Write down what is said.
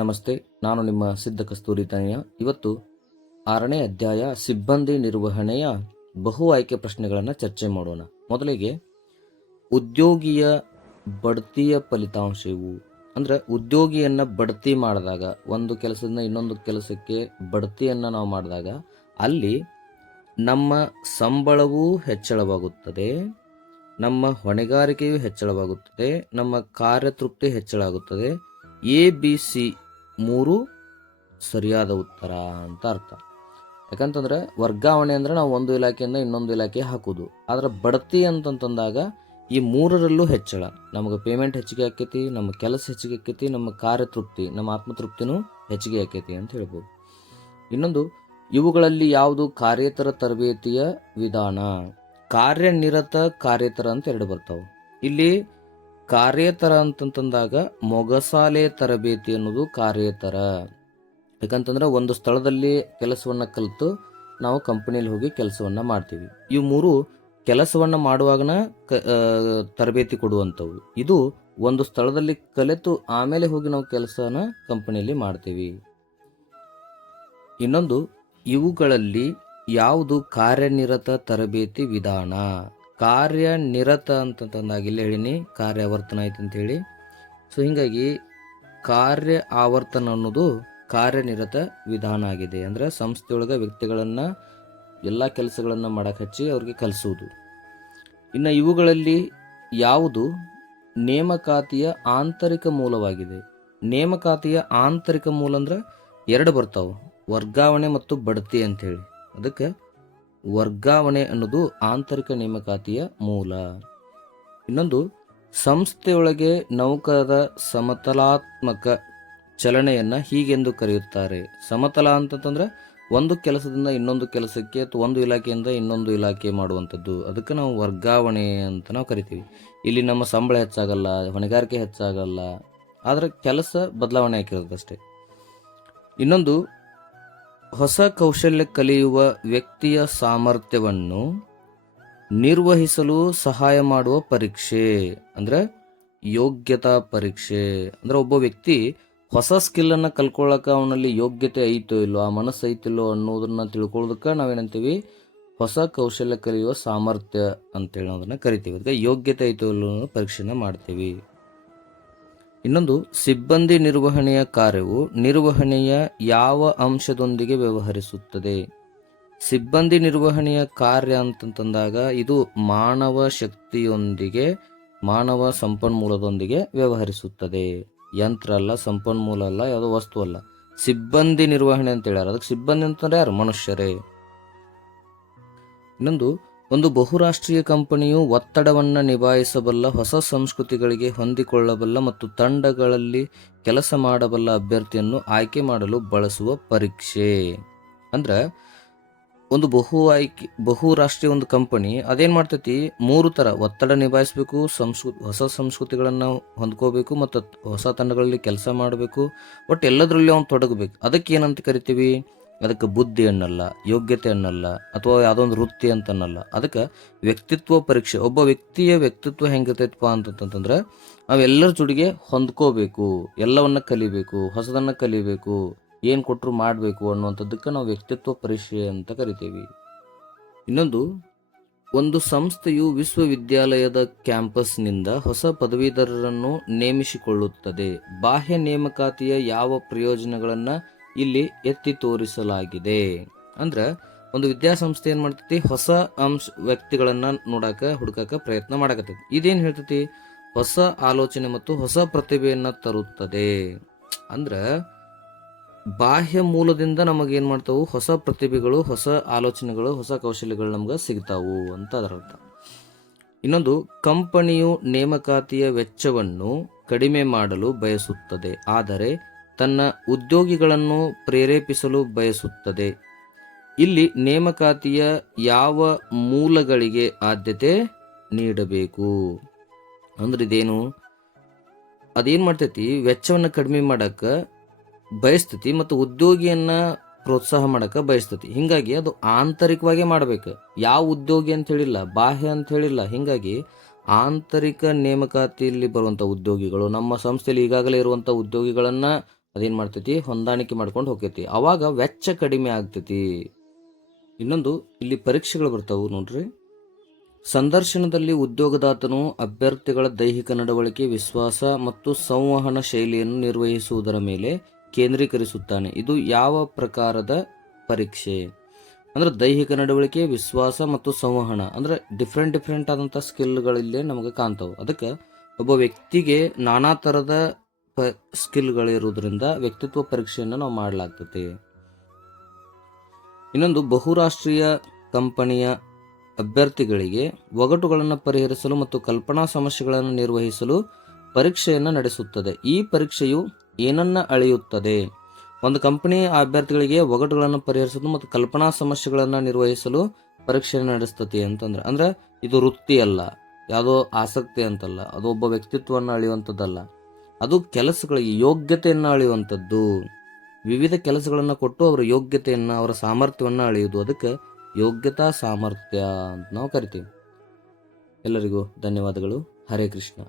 ನಮಸ್ತೆ, ನಾನು ನಿಮ್ಮ ಸಿದ್ಧ ಕಸ್ತೂರಿ ತನಯ. ಇವತ್ತು 6ನೇ ಅಧ್ಯಾಯ ಸಿಬ್ಬಂದಿ ನಿರ್ವಹಣೆಯ ಬಹು ಆಯ್ಕೆ ಪ್ರಶ್ನೆಗಳನ್ನು ಚರ್ಚೆ ಮಾಡೋಣ. ಮೊದಲಿಗೆ ಉದ್ಯೋಗಿಯ ಬಡ್ತಿಯ ಫಲಿತಾಂಶವು ಅಂದರೆ ಉದ್ಯೋಗಿಯನ್ನು ಬಡ್ತಿ ಮಾಡಿದಾಗ, ಒಂದು ಕೆಲಸದಿಂದ ಇನ್ನೊಂದು ಕೆಲಸಕ್ಕೆ ಬಡ್ತಿಯನ್ನು ನಾವು ಮಾಡಿದಾಗ ಅಲ್ಲಿ ನಮ್ಮ ಸಂಬಳವೂ ಹೆಚ್ಚಳವಾಗುತ್ತದೆ, ನಮ್ಮ ಹೊಣೆಗಾರಿಕೆಯೂ ಹೆಚ್ಚಳವಾಗುತ್ತದೆ, ನಮ್ಮ ಕಾರ್ಯತೃಪ್ತಿ ಹೆಚ್ಚಳ ಆಗುತ್ತದೆ. ABC 3 ಸರಿಯಾದ ಉತ್ತರ ಅಂತ ಅರ್ಥ. ಯಾಕಂತಂದ್ರೆ ವರ್ಗಾವಣೆ ಅಂದ್ರೆ ನಾವು ಒಂದು ಇಲಾಖೆಯಿಂದ ಇನ್ನೊಂದು ಇಲಾಖೆ ಹಾಕೋದು. ಆದ್ರೆ ಬಡ್ತಿ ಅಂತಂತಂದಾಗ ಈ ಮೂರರಲ್ಲೂ ಹೆಚ್ಚಳ, ನಮಗೆ ಪೇಮೆಂಟ್ ಹೆಚ್ಚಿಗೆ ಆಕೈತಿ, ನಮ್ಮ ಕೆಲಸ ಹೆಚ್ಚಿಗೆ ಆಕೈತಿ, ನಮ್ಮ ಕಾರ್ಯತೃಪ್ತಿ, ನಮ್ಮ ಆತ್ಮತೃಪ್ತಿನೂ ಹೆಚ್ಚಿಗೆ ಆಕೈತಿ ಅಂತ ಹೇಳ್ಬೋದು. ಇನ್ನೊಂದು, ಇವುಗಳಲ್ಲಿ ಯಾವುದು ಕಾರ್ಯೇತರ ತರಬೇತಿಯ ವಿಧಾನ? ಕಾರ್ಯನಿರತ, ಕಾರ್ಯೇತರ ಅಂತ ಎರಡು ಬರ್ತಾವೆ. ಇಲ್ಲಿ ಕಾರ್ಯೇತರ ಅಂತಂತಂದಾಗ ಮೊಗಸಾಲೆ ತರಬೇತಿ ಅನ್ನೋದು ಕಾರ್ಯೇತರ. ಯಾಕಂತಂದ್ರೆ ಒಂದು ಸ್ಥಳದಲ್ಲಿ ಕೆಲಸವನ್ನ ಕಲಿತು ನಾವು ಕಂಪನಿಯಲ್ಲಿ ಹೋಗಿ ಕೆಲಸವನ್ನ ಮಾಡ್ತೀವಿ. ಇವು ಮೂರು ಕೆಲಸವನ್ನ ಮಾಡುವಾಗನ ತರಬೇತಿ ಕೊಡುವಂಥವು. ಇದು ಒಂದು ಸ್ಥಳದಲ್ಲಿ ಕಲಿತು ಆಮೇಲೆ ಹೋಗಿ ನಾವು ಕೆಲಸನ ಕಂಪನಿಯಲ್ಲಿ ಮಾಡ್ತೀವಿ. ಇನ್ನೊಂದು, ಇವುಗಳಲ್ಲಿ ಯಾವುದು ಕಾರ್ಯನಿರತ ತರಬೇತಿ ವಿಧಾನ? ಕಾರ್ಯನಿರತ ಅಂತಂದಾಗ ಇಲ್ಲಿ ಹೇಳಿನಿ, ಕಾರ್ಯ ಆವರ್ತನ ಐತೆ ಅಂತ ಹೇಳಿ. ಸೊ ಹೀಗಾಗಿ ಕಾರ್ಯ ಆವರ್ತನ ಅನ್ನೋದು ಕಾರ್ಯನಿರತ ವಿಧಾನ ಆಗಿದೆ. ಅಂದರೆ ಸಂಸ್ಥೆಯೊಳಗೆ ವ್ಯಕ್ತಿಗಳನ್ನು ಎಲ್ಲ ಕೆಲಸಗಳನ್ನು ಮಾಡಕ್ಕೆ ಹಚ್ಚಿ ಅವ್ರಿಗೆ ಕಲಿಸುವುದು. ಇನ್ನು ಇವುಗಳಲ್ಲಿ ಯಾವುದು ನೇಮಕಾತಿಯ ಆಂತರಿಕ ಮೂಲವಾಗಿದೆ? ನೇಮಕಾತಿಯ ಆಂತರಿಕ ಮೂಲ ಅಂದ್ರೆ ಎರಡು ಬರ್ತಾವೆ, ವರ್ಗಾವಣೆ ಮತ್ತು ಬಡ್ತಿ ಅಂತೇಳಿ. ಅದಕ್ಕೆ ವರ್ಗಾವಣೆ ಅನ್ನೋದು ಆಂತರಿಕ ನೇಮಕಾತಿಯ ಮೂಲ. ಇನ್ನೊಂದು, ಸಂಸ್ಥೆಯೊಳಗೆ ನೌಕರರ ಸಮತಲಾತ್ಮಕ ಚಲನೆಯನ್ನ ಹೀಗೆಂದು ಕರೆಯುತ್ತಾರೆ. ಸಮತಲ ಅಂತಂದ್ರೆ ಒಂದು ಕೆಲಸದಿಂದ ಇನ್ನೊಂದು ಕೆಲಸಕ್ಕೆ ಅಥವಾ ಒಂದು ಇಲಾಖೆಯಿಂದ ಇನ್ನೊಂದು ಇಲಾಖೆ ಮಾಡುವಂಥದ್ದು, ಅದಕ್ಕೆ ನಾವು ವರ್ಗಾವಣೆ ಅಂತ ನಾವು ಕರಿತೀವಿ. ಇಲ್ಲಿ ನಮ್ಮ ಸಂಬಳ ಹೆಚ್ಚಾಗಲ್ಲ, ಹೊಣೆಗಾರಿಕೆ ಹೆಚ್ಚಾಗಲ್ಲ, ಆದರೆ ಕೆಲಸ ಬದಲಾವಣೆ ಆಗಿರೋದಷ್ಟೇ. ಇನ್ನೊಂದು, ಹೊಸ ಕೌಶಲ್ಯ ಕಲಿಯುವ ವ್ಯಕ್ತಿಯ ಸಾಮರ್ಥ್ಯವನ್ನು ನಿರ್ವಹಿಸಲು ಸಹಾಯ ಮಾಡುವ ಪರೀಕ್ಷೆ ಅಂದ್ರೆ ಯೋಗ್ಯತಾ ಪರೀಕ್ಷೆ. ಅಂದ್ರೆ ಒಬ್ಬ ವ್ಯಕ್ತಿ ಹೊಸ ಸ್ಕಿಲ್ಲನ್ನು ಕಲ್ಕೊಳ್ಳೋಕೆ ಅವನಲ್ಲಿ ಯೋಗ್ಯತೆ ಐತೋ ಇಲ್ಲೋ, ಆ ಮನಸ್ಸು ಐತಿಲ್ಲೋ ಅನ್ನೋದನ್ನ ತಿಳ್ಕೊಳ್ಳೋದಕ್ಕೆ ನಾವೇನಂತೀವಿ, ಹೊಸ ಕೌಶಲ್ಯ ಕಲಿಯುವ ಸಾಮರ್ಥ್ಯ ಅಂತೇಳಿ ಅದನ್ನ ಕರಿತೀವಿ. ಅದಕ್ಕೆ ಯೋಗ್ಯತೆ ಐತೋ ಇಲ್ಲೋ ಅನ್ನೋ ಪರೀಕ್ಷೆನ ಮಾಡ್ತೀವಿ. ಇನ್ನೊಂದು, ಸಿಬ್ಬಂದಿ ನಿರ್ವಹಣೆಯ ಕಾರ್ಯವು ನಿರ್ವಹಣೆಯ ಯಾವ ಅಂಶದೊಂದಿಗೆ ವ್ಯವಹರಿಸುತ್ತದೆ? ಸಿಬ್ಬಂದಿ ನಿರ್ವಹಣೆಯ ಕಾರ್ಯ ಅಂತಂದಾಗ ಇದು ಮಾನವ ಶಕ್ತಿಯೊಂದಿಗೆ, ಮಾನವ ಸಂಪನ್ಮೂಲದೊಂದಿಗೆ ವ್ಯವಹರಿಸುತ್ತದೆ. ಯಂತ್ರ ಅಲ್ಲ, ಸಂಪನ್ಮೂಲ ಅಲ್ಲ, ಯಾವುದೋ ವಸ್ತು ಅಲ್ಲ. ಸಿಬ್ಬಂದಿ ನಿರ್ವಹಣೆ ಅಂತ ಹೇಳ್ಯಾರ. ಅದಕ್ಕೆ ಸಿಬ್ಬಂದಿ ಅಂತಂದ್ರೆ ಯಾರು? ಮನುಷ್ಯರೇ. ಇನ್ನೊಂದು, ಒಂದು ಬಹುರಾಷ್ಟ್ರೀಯ ಕಂಪನಿಯು ಒತ್ತಡವನ್ನು ನಿಭಾಯಿಸಬಲ್ಲ, ಹೊಸ ಸಂಸ್ಕೃತಿಗಳಿಗೆ ಹೊಂದಿಕೊಳ್ಳಬಲ್ಲ ಮತ್ತು ತಂಡಗಳಲ್ಲಿ ಕೆಲಸ ಮಾಡಬಲ್ಲ ಅಭ್ಯರ್ಥಿಯನ್ನು ಆಯ್ಕೆ ಮಾಡಲು ಬಳಸುವ ಪರೀಕ್ಷೆ. ಅಂದ್ರೆ ಒಂದು ಬಹುರಾಷ್ಟ್ರೀಯ ಒಂದು ಕಂಪನಿ ಅದೇನ್ ಮಾಡ್ತೈತಿ, 3 ಥರ ಒತ್ತಡ ನಿಭಾಯಿಸಬೇಕು, ಹೊಸ ಸಂಸ್ಕೃತಿಗಳನ್ನು ಹೊಂದ್ಕೋಬೇಕು ಮತ್ತು ಹೊಸ ತಂಡಗಳಲ್ಲಿ ಕೆಲಸ ಮಾಡಬೇಕು, ಒಟ್ಟು ಎಲ್ಲದರಲ್ಲಿ ಅವ್ನು ತೊಡಗಬೇಕು. ಅದಕ್ಕೆ ಏನಂತ ಕರಿತೀವಿ? ಅದಕ್ಕೆ ಬುದ್ಧಿ ಅನ್ನಲ್ಲ, ಯೋಗ್ಯತೆ ಅನ್ನಲ್ಲ, ಅಥವಾ ಯಾವುದೊಂದು ವೃತ್ತಿ ಅಂತ ಅನ್ನಲ್ಲ. ಅದಕ್ಕೆ ವ್ಯಕ್ತಿತ್ವ ಪರೀಕ್ಷೆ. ಒಬ್ಬ ವ್ಯಕ್ತಿಯ ವ್ಯಕ್ತಿತ್ವ ಹೆಂಗಿರ್ತೈತಪ್ಪ ಅಂತಂತಂದ್ರೆ ನಾವೆಲ್ಲರ ಜೊತೆಗೆ ಹೊಂದ್ಕೋಬೇಕು, ಎಲ್ಲವನ್ನ ಕಲಿಬೇಕು, ಹೊಸದನ್ನ ಕಲಿಬೇಕು, ಏನು ಕೊಟ್ಟರು ಮಾಡಬೇಕು ಅನ್ನುವಂಥದ್ದಕ್ಕೆ ನಾವು ವ್ಯಕ್ತಿತ್ವ ಪರೀಕ್ಷೆ ಅಂತ ಕರಿತೀವಿ. ಇನ್ನೊಂದು, ಒಂದು ಸಂಸ್ಥೆಯು ವಿಶ್ವವಿದ್ಯಾಲಯದ ಕ್ಯಾಂಪಸ್ನಿಂದ ಹೊಸ ಪದವೀಧರರನ್ನು ನೇಮಿಸಿಕೊಳ್ಳುತ್ತದೆ. ಬಾಹ್ಯ ನೇಮಕಾತಿಯ ಯಾವ ಪ್ರಯೋಜನಗಳನ್ನು ಇಲ್ಲಿ ಎತ್ತಿ ತೋರಿಸಲಾಗಿದೆ? ಅಂದ್ರೆ ಒಂದು ವಿದ್ಯಾಸಂಸ್ಥೆ ಏನ್ ಮಾಡ್ತೈತಿ, ಹೊಸ ವ್ಯಕ್ತಿಗಳನ್ನ ಹುಡುಕಾಕ ಪ್ರಯತ್ನ ಮಾಡಕತ್ತೈತಿ. ಇದೇನ್ ಹೇಳ್ತೈತಿ? ಹೊಸ ಆಲೋಚನೆ ಮತ್ತು ಹೊಸ ಪ್ರತಿಭೆಯನ್ನ ತರುತ್ತದೆ. ಅಂದ್ರ ಬಾಹ್ಯ ಮೂಲದಿಂದ ನಮಗೇನ್ ಮಾಡ್ತಾವು? ಹೊಸ ಪ್ರತಿಭೆಗಳು, ಹೊಸ ಆಲೋಚನೆಗಳು, ಹೊಸ ಕೌಶಲ್ಯಗಳು ನಮ್ಗೆ ಸಿಗ್ತಾವು ಅಂತ ಅದರ ಅರ್ಥ. ಇನ್ನೊಂದು, ಕಂಪನಿಯು ನೇಮಕಾತಿಯ ವೆಚ್ಚವನ್ನು ಕಡಿಮೆ ಮಾಡಲು ಬಯಸುತ್ತದೆ, ಆದರೆ ತನ್ನ ಉದ್ಯೋಗಿಗಳನ್ನು ಪ್ರೇರೇಪಿಸಲು ಬಯಸುತ್ತದೆ. ಇಲ್ಲಿ ನೇಮಕಾತಿಯ ಯಾವ ಮೂಲಗಳಿಗೆ ಆದ್ಯತೆ ನೀಡಬೇಕು? ಅಂದ್ರೆ ಇದೇನು, ಅದೇನ್ ಮಾಡ್ತೈತಿ, ವೆಚ್ಚವನ್ನು ಕಡಿಮೆ ಮಾಡಕ ಬಯಸ್ತೈತಿ ಮತ್ತು ಉದ್ಯೋಗಿಯನ್ನ ಪ್ರೋತ್ಸಾಹ ಮಾಡಕ ಬಯಸ್ತೈತಿ. ಹಿಂಗಾಗಿ ಅದು ಆಂತರಿಕವಾಗಿ ಮಾಡ್ಬೇಕು. ಯಾವ ಉದ್ಯೋಗಿ ಅಂತ ಹೇಳಿಲ್ಲ, ಬಾಹ್ಯ ಅಂತ ಹೇಳಿಲ್ಲ. ಹಿಂಗಾಗಿ ಆಂತರಿಕ ನೇಮಕಾತಿಯಲ್ಲಿ ಬರುವಂಥ ಉದ್ಯೋಗಿಗಳು, ನಮ್ಮ ಸಂಸ್ಥೆಯಲ್ಲಿ ಈಗಾಗಲೇ ಇರುವಂಥ ಉದ್ಯೋಗಿಗಳನ್ನ ಅದೇನು ಮಾಡ್ತೈತಿ, ಹೊಂದಾಣಿಕೆ ಮಾಡ್ಕೊಂಡು ಹೋಗ್ತೈತಿ. ಅವಾಗ ವೆಚ್ಚ ಕಡಿಮೆ ಆಗ್ತೈತಿ. ಇನ್ನೊಂದು ಇಲ್ಲಿ ಪರೀಕ್ಷೆಗಳು ಬರ್ತಾವು ನೋಡ್ರಿ. ಸಂದರ್ಶನದಲ್ಲಿ ಉದ್ಯೋಗದಾತನು ಅಭ್ಯರ್ಥಿಗಳ ದೈಹಿಕ ನಡವಳಿಕೆ, ವಿಶ್ವಾಸ ಮತ್ತು ಸಂವಹನ ಶೈಲಿಯನ್ನು ನಿರ್ವಹಿಸುವುದರ ಮೇಲೆ ಕೇಂದ್ರೀಕರಿಸುತ್ತಾನೆ. ಇದು ಯಾವ ಪ್ರಕಾರದ ಪರೀಕ್ಷೆ ಅಂದ್ರೆ ದೈಹಿಕ ನಡವಳಿಕೆ, ವಿಶ್ವಾಸ ಮತ್ತು ಸಂವಹನ ಅಂದ್ರೆ ಡಿಫ್ರೆಂಟ್ ಆದಂಥ ಸ್ಕಿಲ್ಗಳಿಲ್ಲೇ ನಮಗೆ ಕಾಣ್ತಾವೆ. ಅದಕ್ಕೆ ಒಬ್ಬ ವ್ಯಕ್ತಿಗೆ ನಾನಾ ಥರದ ಸ್ಕಿಲ್ಗಳಿರುವುದರಿಂದ ವ್ಯಕ್ತಿತ್ವ ಪರೀಕ್ಷೆಯನ್ನು ನಾವು ಮಾಡಲಾಗ್ತದೆ. ಇನ್ನೊಂದು, ಬಹುರಾಷ್ಟ್ರೀಯ ಕಂಪನಿಯ ಅಭ್ಯರ್ಥಿಗಳಿಗೆ ಒಗಟುಗಳನ್ನು ಪರಿಹರಿಸಲು ಮತ್ತು ಕಲ್ಪನಾ ಸಮಸ್ಯೆಗಳನ್ನು ನಿರ್ವಹಿಸಲು ಪರೀಕ್ಷೆಯನ್ನು ನಡೆಸುತ್ತದೆ. ಈ ಪರೀಕ್ಷೆಯು ಏನನ್ನ ಅಳೆಯುತ್ತದೆ? ಒಂದು ಕಂಪನಿ ಆ ಅಭ್ಯರ್ಥಿಗಳಿಗೆ ಒಗಟುಗಳನ್ನು ಪರಿಹರಿಸಲು ಮತ್ತು ಕಲ್ಪನಾ ಸಮಸ್ಯೆಗಳನ್ನು ನಿರ್ವಹಿಸಲು ಪರೀಕ್ಷೆಯನ್ನು ನಡೆಸ್ತತಿ ಅಂತಂದ್ರೆ ಅಂದ್ರೆ ಇದು ವೃತ್ತಿ ಅಲ್ಲ, ಯಾವುದೋ ಆಸಕ್ತಿ ಅಂತಲ್ಲ, ಅದು ಒಬ್ಬ ವ್ಯಕ್ತಿತ್ವವನ್ನು ಅಳೆಯುವಂಥದ್ದಲ್ಲ, ಅದು ಕೆಲಸಗಳಿಗೆ ಯೋಗ್ಯತೆಯನ್ನು ಅಳೆಯುವಂಥದ್ದು. ವಿವಿಧ ಕೆಲಸಗಳನ್ನು ಕೊಟ್ಟು ಅವರ ಯೋಗ್ಯತೆಯನ್ನು, ಅವರ ಸಾಮರ್ಥ್ಯವನ್ನು ಅಳೆಯುವುದು. ಅದಕ್ಕೆ ಯೋಗ್ಯತಾ ಸಾಮರ್ಥ್ಯ ಅಂತ ನಾವು ಕರಿತೀವಿ. ಎಲ್ಲರಿಗೂ ಧನ್ಯವಾದಗಳು. ಹರೇ ಕೃಷ್ಣ.